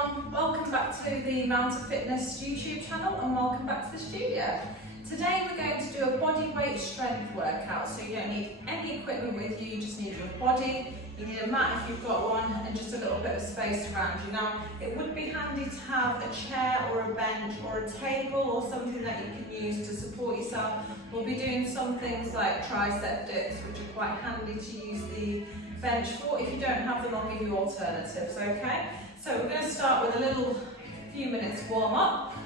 everyone, welcome back to the Mountain Fitness YouTube channel and welcome back to the studio. Today we're going to do a body weight strength workout, so you don't need any equipment with you, you just need your body, you need a mat if you've got one and just a little bit of space around you. Now it would be handy to have a chair or a bench or a table or something that you can use to support yourself. We'll be doing some things like tricep dips, which are quite handy to use the bench for. If you don't have them, I'll give you alternatives, okay? So we're going to start with a few minutes warm up.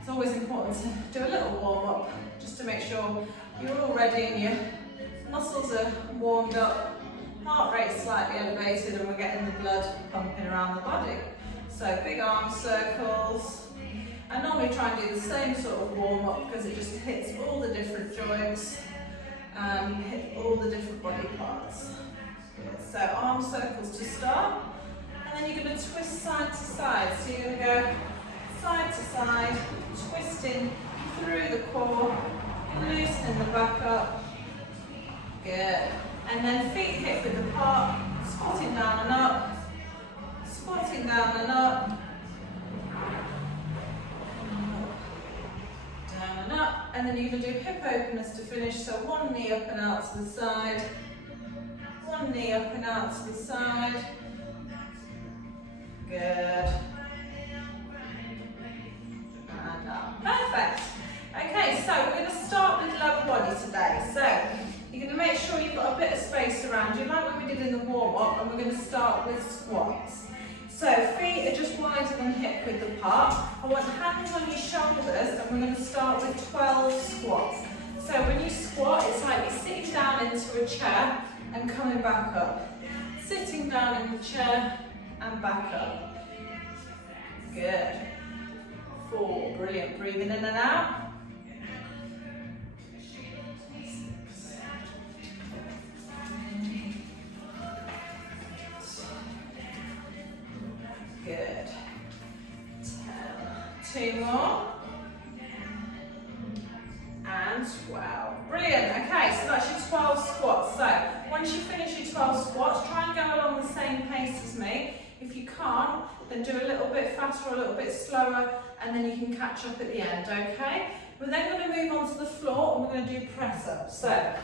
It's always important to do a little warm up just to make sure you're all ready and your muscles are warmed up, heart rate slightly elevated, and we're getting the blood pumping around the body. So big arm circles. I normally try and do the same sort of warm up because it just hits all the different joints and hit all the different body parts. So arm circles to start, and then you're going to twist side to side. So you're going to go side to side, twisting through the core, loosening the back up. Good. And then feet hip width apart, squatting down and up, squatting down and up, down and up. And then you're going to do hip openers to finish. So one knee up and out to the side. One knee up and out to the side. Good. And up. Perfect. Okay, so we're going to start with lower body today. So you're going to make sure you've got a bit of space around you, like what we did in the warm-up, and we're going to start with squats. So feet are just wider than hip width apart. I want hands on your shoulders, and we're going to start with 12 squats. So when you squat, it's like you're sitting down into a chair and coming back up. Sitting down in the chair and back up. Good. 4, brilliant. Breathing in and out. 6. Good. 10. 2 more. And 12. Brilliant. Okay, so that's your 12 squats. So once you finish your 12 squats, try and go along the same pace as me. If you can't, then do a little bit faster or a little bit slower, and then you can catch up at the end, okay? We're then going to move on to the floor and we're going to do press-ups. So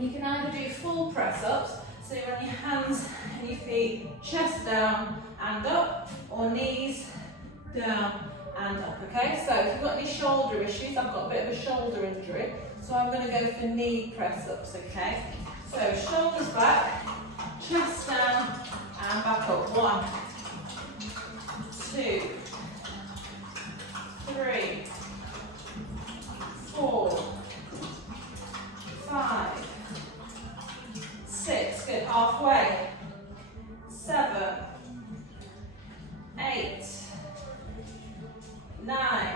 you can either do full press-ups, so you're on your hands and your feet, chest down and up, or knees down and up, okay? So if you've got any shoulder issues, I've got a bit of a shoulder injury, so I'm going to go for knee press-ups, okay? So shoulders back, chest down and back up. 1, 2, 3, 4, 5, 6, good, halfway, 7, 8, 9,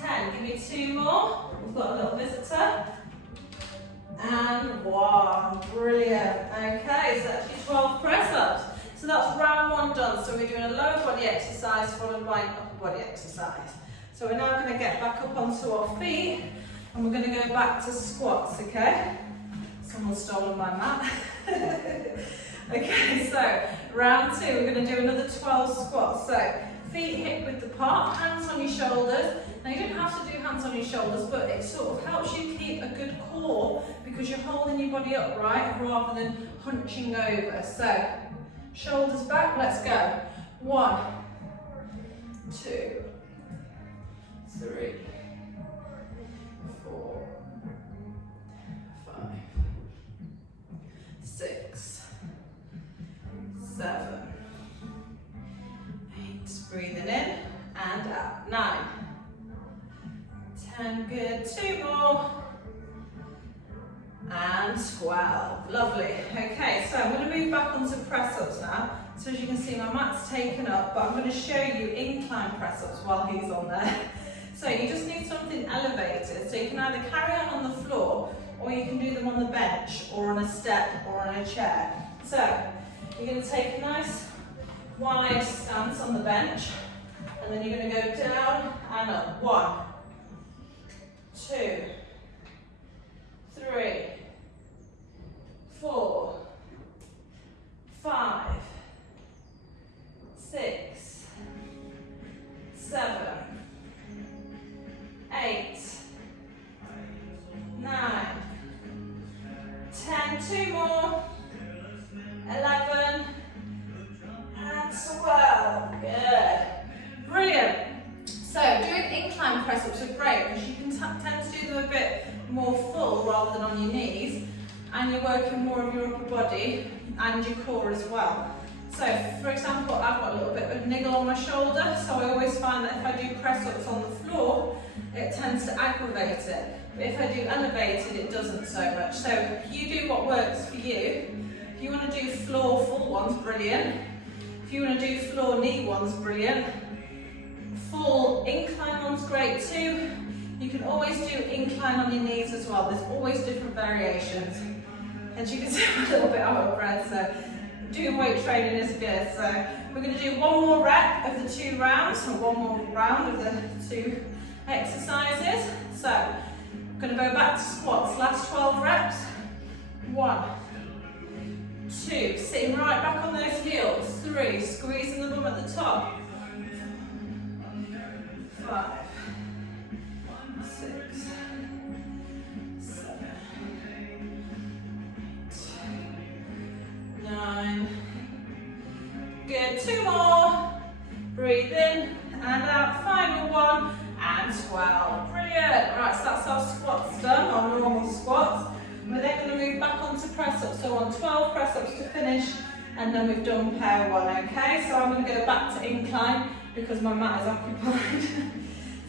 10, give me 2 more, we've got a little visitor, and 1, brilliant. Okay, so that's your 12 press-ups. So that's round 1 done, so we're doing a lower body exercise followed by an upper body exercise. So we're now going to get back up onto our feet, and we're going to go back to squats, okay? Someone's stolen my mat. Okay, so round 2, we're going to do another 12 squats. So feet hip width apart, hands on your shoulders. Now you don't have to do hands on your shoulders, but it sort of helps you keep a good core because you're holding your body upright rather than hunching over. So shoulders back, let's go. 1, 2, 3, 4, 5, 6, 7, 8, breathing in and out. 9, 10, good. 2 more. And 12. Lovely. Okay, so I'm going to move back onto press-ups now. So as you can see, my mat's taken up, but I'm going to show you incline press-ups while he's on there. So you just need something elevated. So you can either carry on the floor, or you can do them on the bench, or on a step, or on a chair. So you're going to take a nice wide stance on the bench, and then you're going to go down and up. 1, 2, 3, 4, 5, working more of your upper body and your core as well. So, for example, I've got a little bit of a niggle on my shoulder, so I always find that if I do press-ups on the floor, it tends to aggravate it. But if I do elevated, it doesn't so much. So you do what works for you. If you want to do floor full ones, brilliant. If you want to do floor knee ones, brilliant. Full incline ones, great too. You can always do incline on your knees as well. There's always different variations. As you can see, I'm a little bit out of breath, so doing weight training is good. So we're going to do one more rep of the 2 rounds, or one more round of the 2 exercises. So I'm going to go back to squats, last 12 reps. 1, 2, sitting right back on those heels. 3, squeezing the bum at the top. 5, 6, 7, 8, 9. Good, 2 more. Breathe in and out. Final 1 and 12. Brilliant. Right, so that's our squats done, our normal squats. We're then going to move back onto press-ups. So on 12 press-ups to finish, and then we've done pair 1. Okay, so I'm going to go back to incline because my mat is occupied.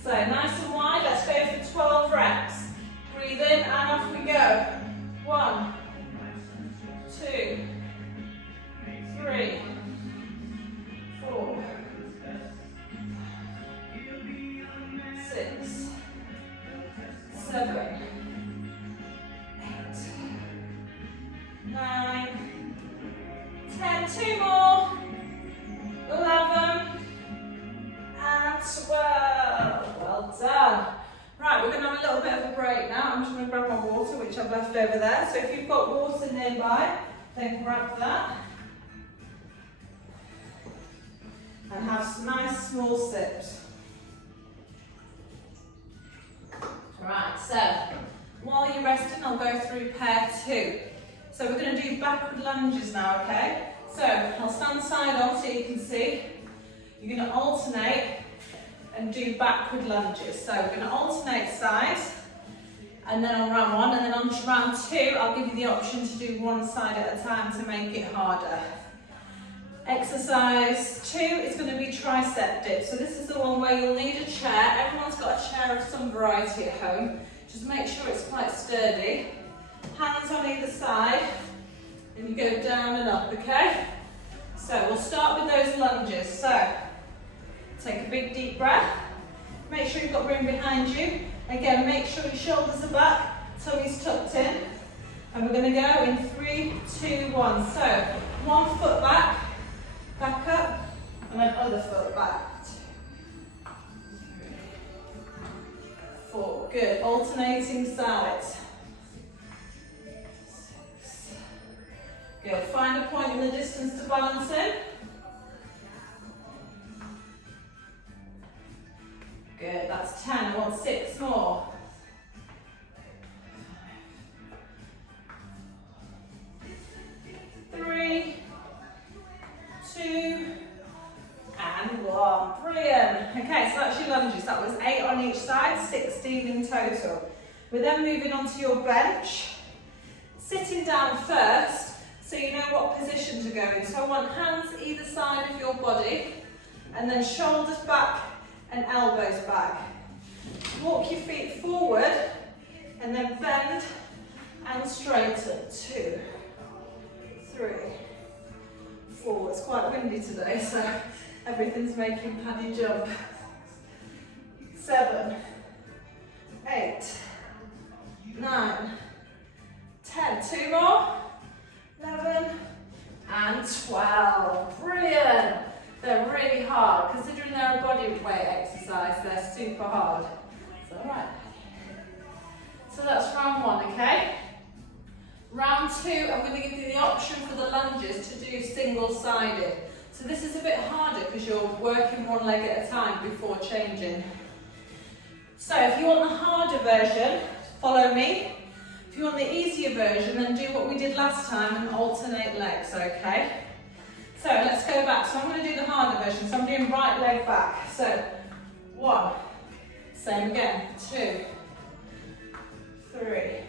So nice and wide. Let's go for 12 reps. Breathe in and off we go. 1, 2, 3, 4, 6, 7, 8, 9, 10, 2 more, 11, and 12. Well done. Right, we're going to have a little bit of a break now. I'm just going to grab my water, which I've left over there. So if you've got water nearby, then grab that. And have some nice small sips. Right, so while you're resting, I'll go through pair 2. So we're going to do backward lunges now, okay? So I'll stand side on so you can see. You're going to alternate and do backward lunges. So we're going to alternate sides, and then on round 1, and then on round 2, I'll give you the option to do one side at a time to make it harder. Exercise 2 is going to be tricep dips. So this is the one where you'll need a chair. Everyone's got a chair of some variety at home. Just make sure it's quite sturdy. Hands on either side, and you go down and up, okay? So we'll start with those lunges. So take a big deep breath. Make sure you've got room behind you. Again, make sure your shoulders are back, tummy's tucked in. And we're going to go in 3, 2, 1. So 1 foot back, back up, and then other foot back. 2, 3, 4. Good. Alternating sides. 6. Good. Find a point in the distance to balance in. Good. That's 10. I want 6 more. 3, 2, and 1. Brilliant. Okay, so that's your lunges. That was 8 on each side, 16 in total. We're then moving on to your bench. Sitting down first, so you know what position to go in. So I want hands either side of your body, and then shoulders back and elbows back. Walk your feet forward, and then bend and straighten. 2, 3, 4. It's quite windy today, so everything's making Paddy jump. 7, 8, 9, 10. 2 more. 11 and 12. Brilliant. They're really hard. Considering they're a body weight exercise, they're super hard. So, alright. So that's round 1, okay? Round 2, I'm going to give you the option for the lunges to do single-sided. So this is a bit harder because you're working one leg at a time before changing. So if you want the harder version, follow me. If you want the easier version, then do what we did last time and alternate legs, okay? So let's go back. So I'm going to do the harder version. So I'm doing right leg back. So 1, same again, 2, 3,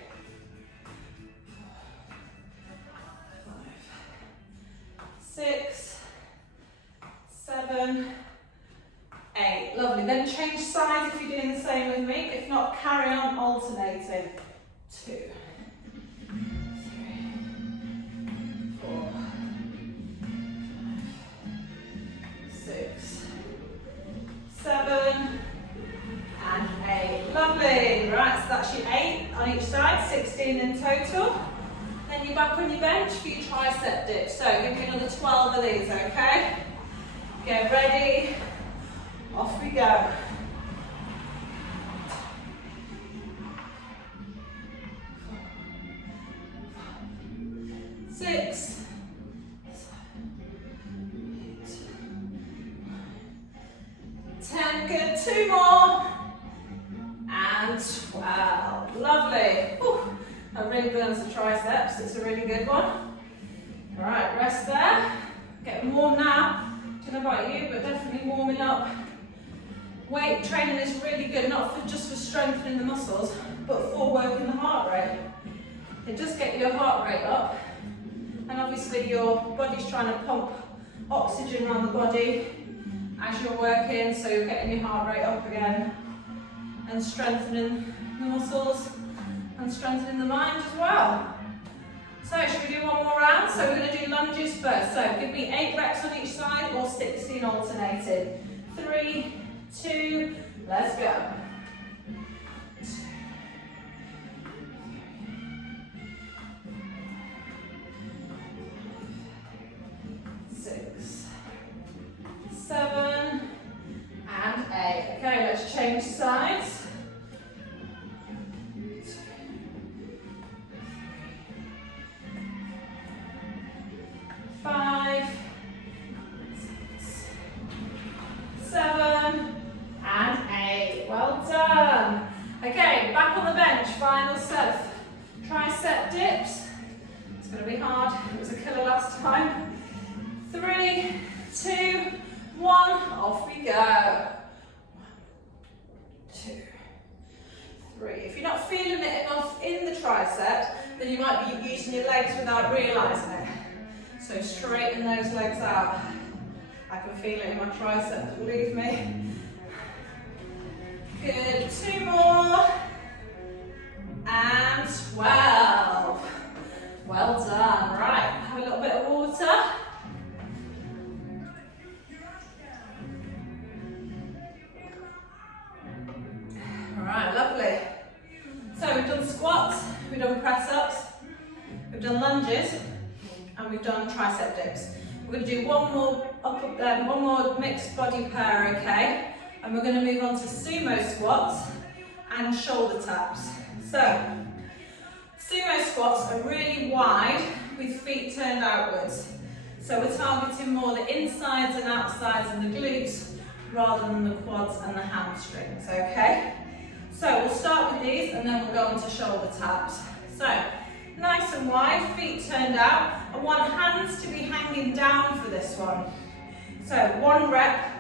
6, 7, 8. Lovely. Then change sides if you're doing the same with me. If not, carry on alternating. 2, 3, 4, 6, 7, and 8. Lovely. Right, so that's your 8 on each side, 16 in total. Then you're back on your bench for your tricep dips. So give me another 12 of these, okay? Get ready. Off we go. 6, 10, good, 2 more, and 12, lovely. Whew. That really burns the triceps, it's a really good one. All right, rest there, getting warm now. I don't know about you, but definitely warming up. Weight training is really good, not just for strengthening the muscles, but for working the heart rate. It does get your heart rate up, and obviously your body's trying to pump oxygen around the body as you're working, so you're getting your heart rate up again and strengthening the muscles and strengthening the mind as well. So should we do one more round? So we're going to do lunges first. So give me 8 reps on each side or 16 alternated. 3, 2, let's go. 6, 7, and 8. Okay, let's change sides. 5, 6, 7, and 8. Well done. Okay, back on the bench, final set. Tricep dips. It's going to be hard. It was a killer last time. 3, 2, 1. Off we go. 2, 3. If you're not feeling it enough in the tricep, then you might be using your legs without realising it. So straighten those legs out. I can feel it in my triceps, believe me. Good, 2 more. And 12. Well done. Right, have a little bit of water. Alright, lovely. So we've done squats, we've done press-ups, we've done lunges, and we've done tricep dips. We're going to do one more mixed body pair, okay? And we're going to move on to sumo squats and shoulder taps. So, sumo squats are really wide with feet turned outwards. So we're targeting more the insides and outsides and the glutes rather than the quads and the hamstrings, okay? So we'll start with these and then we'll go on to shoulder taps. So, nice and wide, feet turned out. I want hands to be hanging down for this one. So 1 rep,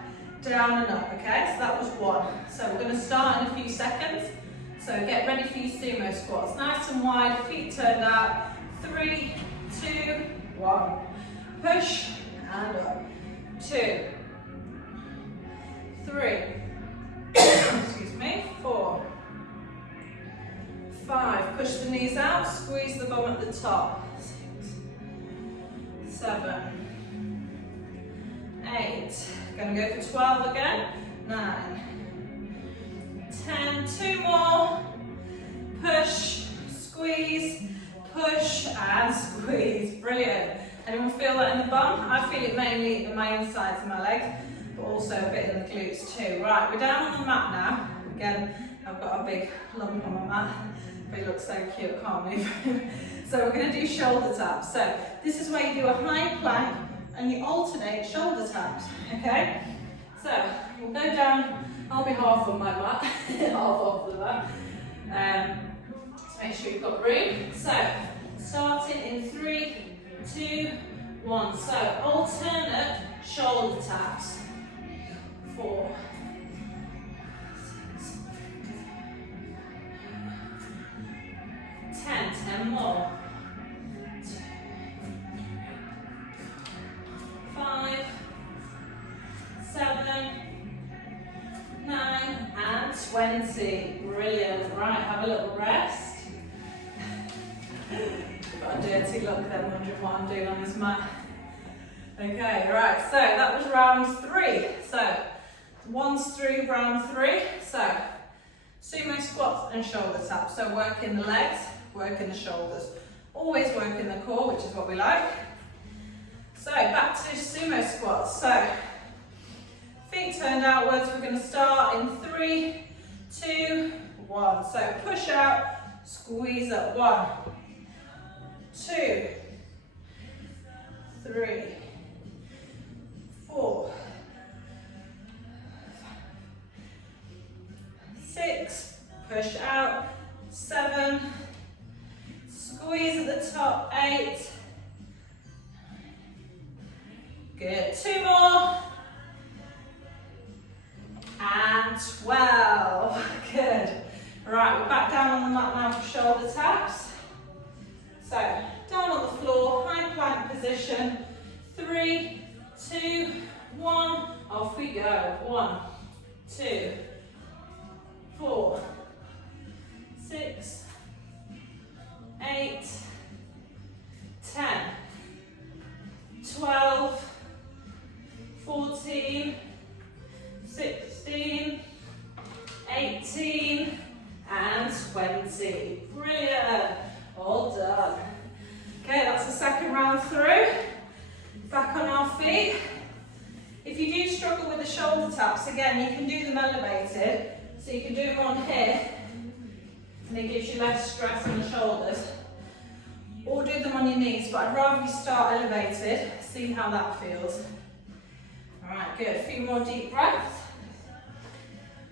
down and up, okay? So that was 1. So we're going to start in a few seconds. So get ready for your sumo squats. Nice and wide, feet turned out. 3, 2, 1. Push and up. 2, 3, excuse me, 4, 5, push the knees out, squeeze the bum at the top. 6, 7, 8, going to go for 12 again. 9, 10, 2 more. Push, squeeze, push and squeeze. Brilliant. Anyone feel that in the bum? I feel it mainly in my insides of my legs, but also a bit in the glutes too. Right, we're down on the mat now. Again, I've got a big lump on my mat. But it looks so cute, I can't move. So we're going to do shoulder taps. So this is where you do a high plank and you alternate shoulder taps, okay? So we'll go down, I'll be half on my mat, half off the mat. So make sure you've got room. So starting in 3, 2, 1. So alternate shoulder taps. 4, 10 more. 2, 3, 4, 5, 6, 7, 8, 20. Brilliant. Right, have a little rest. Got a dirty look then, wondering what I'm doing on this mat. Okay, right, so that was round 3. So, one's through round 3. So, sumo squats and shoulder taps. So, working the legs, working the shoulders. Always working the core, which is what we like. So, back to sumo squats. So, feet turned outwards. We're going to start in 3, 2, 1. So, push out, squeeze up. 1, 2, 3, 4, 6, push out, 7, squeeze at the top, 8, good, 2 more, and 12, good. Right, we're back down on the mat now for shoulder taps. So, down on the floor, high plank position, 3, 2, 1, off we go. 1, 2, 4, 6, 8, 10, 12, 14, 16, 18, and 20. Brilliant. All done. Okay, that's the second round through. Back on our feet. If you do struggle with the shoulder taps, again, you can do them elevated. So you can do them on here, and it gives you less stress on the shoulders. Or do them on your knees, but I'd rather you start elevated, see how that feels. All right, good. A few more deep breaths.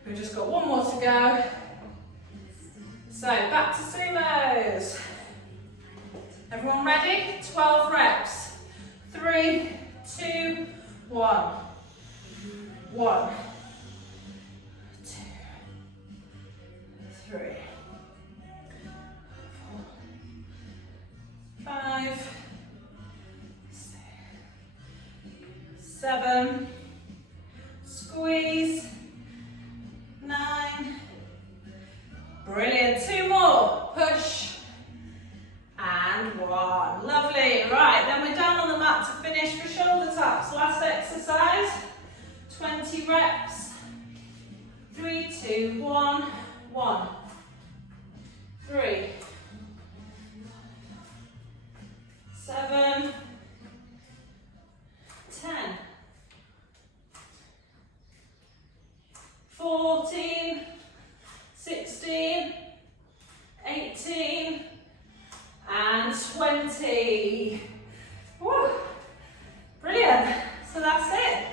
We've just got one more to go. So, back to sumos. Everyone ready? 12 reps. 3, 2, 1. 1, 2, 3, 4, 5, 6, 7, squeeze, 9, brilliant, 2 more, push, and 1, lovely. Right, then we're down on the mat to finish for shoulder taps. Last exercise, 20 reps, 3, 2, 1, 1, 3, 7, 10, 14, 16, 18, and 20. Woo. Brilliant. So that's it.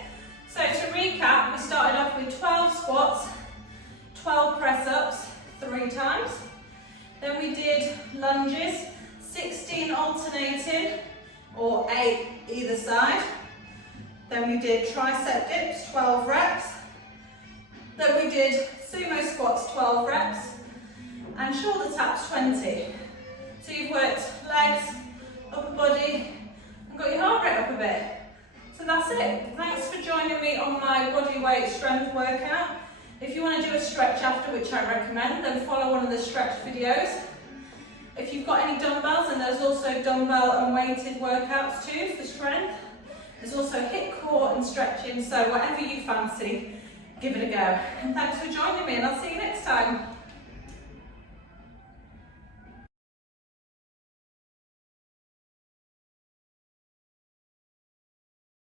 So to recap, we started off with 12 squats, 12 press-ups, 3 times. Then we did lunges, 16 alternated, or 8 either side. Then we did tricep dips, 12 reps. Then we did sumo squats, 12 reps, and shoulder taps, 20. So you've worked legs, upper body, and got your heart rate up a bit. So that's it. Thanks for joining me on my bodyweight strength workout. If you want to do a stretch after, which I recommend, then follow one of the stretch videos. If you've got any dumbbells, and there's also dumbbell and weighted workouts too for strength. There's also hip, core and stretching, so whatever you fancy, give it a go. And thanks for joining me, and I'll see you next time.